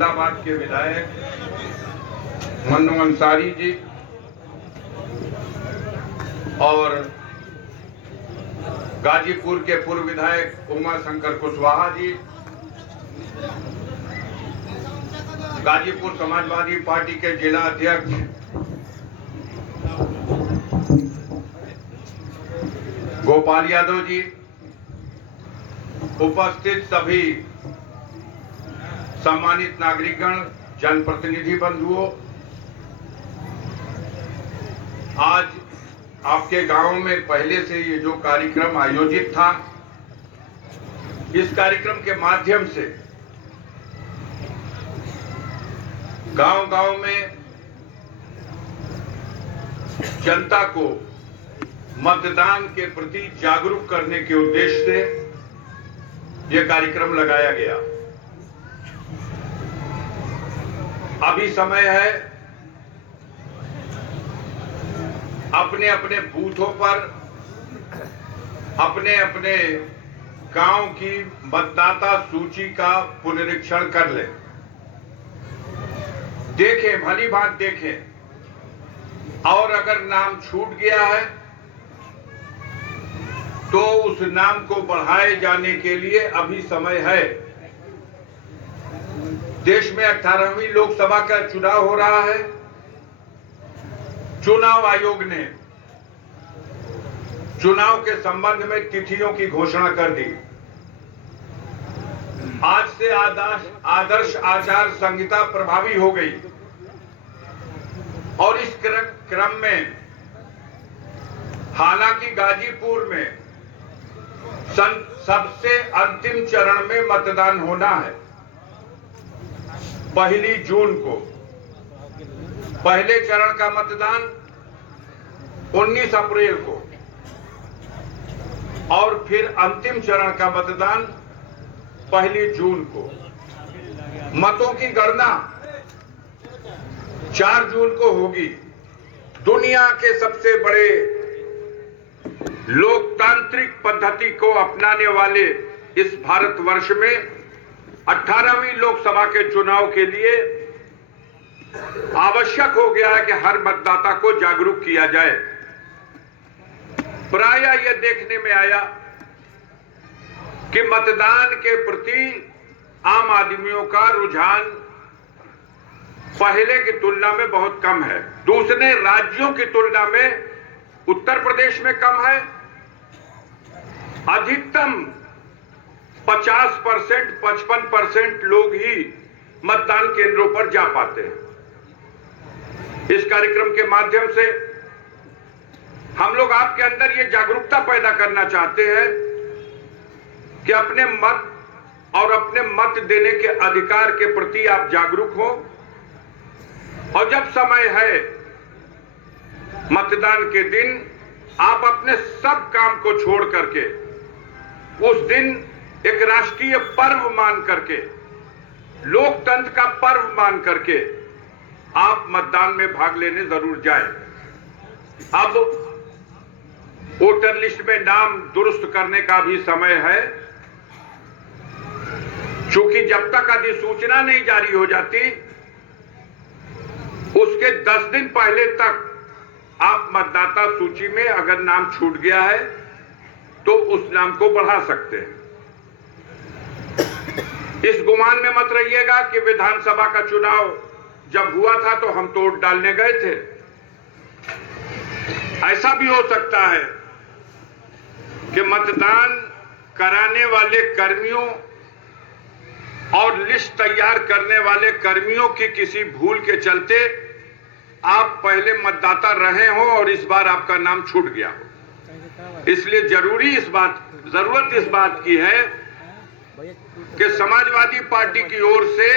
अहमदाबाद के विधायक मन्नू अंसारी जी और गाजीपुर के पूर्व विधायक उमा शंकर कुशवाहा जी, गाजीपुर समाजवादी पार्टी के जिला अध्यक्ष गोपाल यादव जी, उपस्थित सभी सम्मानित नागरिकगण, जनप्रतिनिधि बंधुओं, आज आपके गांव में पहले से ये जो कार्यक्रम आयोजित था, इस कार्यक्रम के माध्यम से गांव-गांव में जनता को मतदान के प्रति जागरूक करने के उद्देश्य से यह कार्यक्रम लगाया गया। अभी समय है अपने अपने बूथों पर अपने अपने गांव की मतदाता सूची का पुनरीक्षण कर लें, देखें, भली बात देखें, और अगर नाम छूट गया है तो उस नाम को बढ़ाए जाने के लिए अभी समय है। देश में 18वीं लोकसभा का चुनाव हो रहा है। चुनाव आयोग ने चुनाव के संबंध में तिथियों की घोषणा कर दी। आज से आदर्श आचार संहिता प्रभावी हो गई और इस क्रम में हालांकि गाजीपुर में सबसे अंतिम चरण में मतदान होना है 1 जून को। पहले चरण का मतदान 19 अप्रैल को और फिर अंतिम चरण का मतदान 1 जून को। मतों की गणना 4 जून को होगी। दुनिया के सबसे बड़े लोकतांत्रिक पद्धति को अपनाने वाले इस भारतवर्ष में 18वीं लोकसभा के चुनाव के लिए आवश्यक हो गया है कि हर मतदाता को जागरूक किया जाए। प्रायः यह देखने में आया कि मतदान के प्रति आम आदमियों का रुझान पहले की तुलना में बहुत कम है। दूसरे राज्यों की तुलना में उत्तर प्रदेश में कम है। अधिकतम 50%, 55% लोग ही मतदान केंद्रों पर जा पाते हैं। इस कार्यक्रम के माध्यम से हम लोग आपके अंदर ये जागरूकता पैदा करना चाहते हैं कि अपने मत और अपने मत देने के अधिकार के प्रति आप जागरूक हो, और जब समय है मतदान के दिन आप अपने सब काम को छोड़ करके उस दिन एक राष्ट्रीय पर्व मान करके, लोकतंत्र का पर्व मान करके आप मतदान में भाग लेने जरूर जाएं। अब वोटर लिस्ट में नाम दुरुस्त करने का भी समय है, क्योंकि जब तक अधिसूचना नहीं जारी हो जाती उसके 10 दिन पहले तक आप मतदाता सूची में अगर नाम छूट गया है तो उस नाम को बढ़ा सकते हैं। इस गुमान में मत रहिएगा कि विधानसभा का चुनाव जब हुआ था तो हम तो वोट डालने गए थे। ऐसा भी हो सकता है कि मतदान कराने वाले कर्मियों और लिस्ट तैयार करने वाले कर्मियों की किसी भूल के चलते आप पहले मतदाता रहे हो और इस बार आपका नाम छूट गया हो। इसलिए जरूरत इस बात की है कि समाजवादी पार्टी की ओर से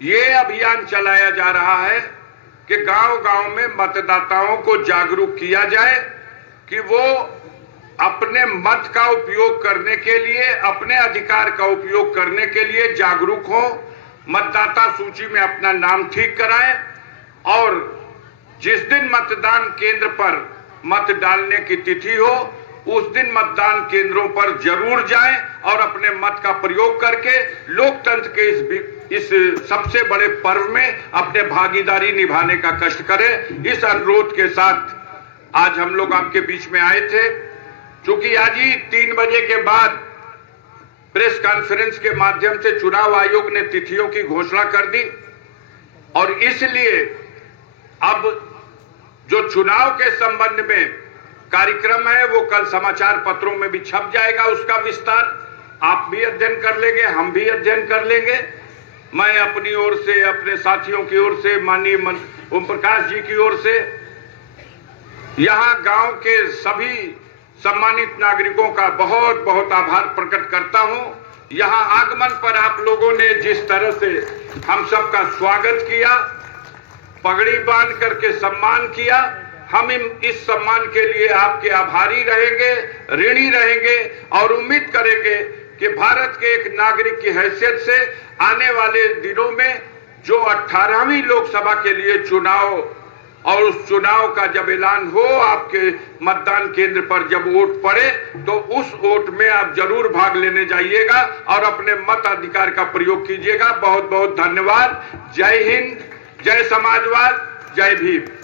ये अभियान चलाया जा रहा है कि गांव-गांव में मतदाताओं को जागरूक किया जाए कि वो अपने मत का उपयोग करने के लिए, अपने अधिकार का उपयोग करने के लिए जागरूक हो, मतदाता सूची में अपना नाम ठीक कराएं और जिस दिन मतदान केंद्र पर मत डालने की तिथि हो उस दिन मतदान केंद्रों पर जरूर जाएं और अपने मत का प्रयोग करके लोकतंत्र के इस इस सबसे बड़े पर्व में अपने भागीदारी निभाने का कष्ट करें। इस अनुरोध के साथ आज हम लोग आपके बीच में आए थे। क्योंकि आज ही 3 बजे के बाद प्रेस कॉन्फ्रेंस के माध्यम से चुनाव आयोग ने तिथियों की घोषणा कर दी और इसलिए अब जो चुनाव के संबंध में कार्यक्रम है वो कल समाचार पत्रों में भी छप जाएगा। उसका विस्तार आप भी अध्ययन कर लेंगे, हम भी अध्ययन कर लेंगे। मैं अपनी ओर से, अपने साथियों की ओर से, माननीय ओम प्रकाश जी की ओर से, यहां गांव के सभी सम्मानित नागरिकों का बहुत बहुत आभार प्रकट करता हूं। यहां आगमन पर आप लोगों ने जिस तरह से हम सबका स्वागत किया, पगड़ी बांध करके सम्मान किया, हम इस सम्मान के लिए आपके आभारी रहेंगे, ऋणी रहेंगे और उम्मीद करेंगे कि भारत के एक नागरिक की हैसियत से आने वाले दिनों में जो 18वीं लोकसभा के लिए चुनाव और उस चुनाव का जब ऐलान हो, आपके मतदान केंद्र पर जब वोट पड़े तो उस वोट में आप जरूर भाग लेने जाइएगा और अपने मत अधिकार का प्रयोग कीजिएगा। बहुत बहुत धन्यवाद। जय हिंद, जय समाजवाद, जय भीम।